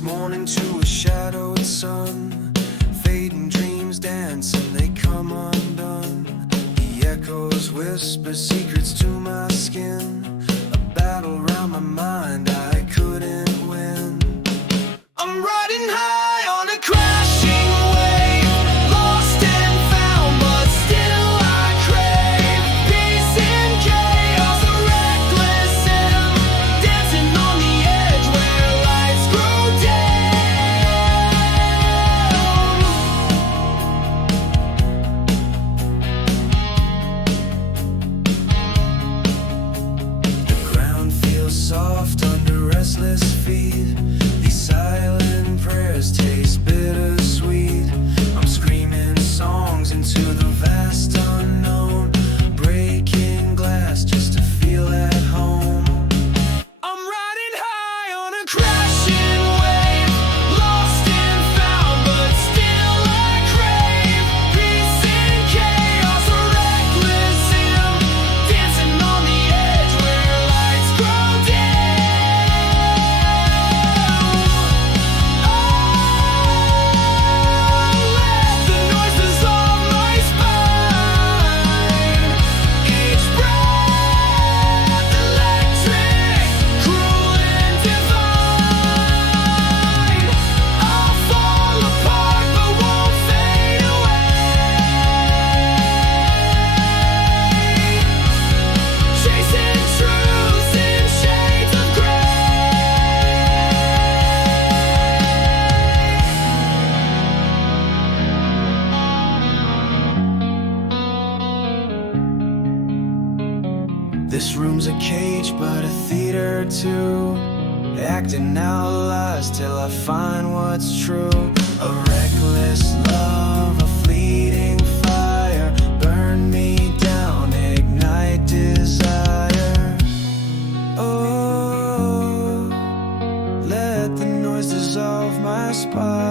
morning to a shadowed sun. Fading dreams dance and they come undone. The echoes whisper secrets to my skin. A battle round my mind I couldn't win. I'm riding high on a crashing wave, lost and found, but still I crave peace in chaos, a reckless hymn, dancing on the edge where lights grow dim. The ground feels soft under restless feet. These silent prayers taste bittersweet. I'm screaming songs into the vast unknown, breaking glass just to feel at home. I'm riding high on a crashing wave, lost and found, but still I crave peace in chaos, a reckless hymn, dancing on the edge where lights grow dim. This room's a cage, but a theater too, acting out lies till I find what's true. A reckless love, a fleeting fire, burn me down, ignite desire. Oh, let the noise dissolve my spine.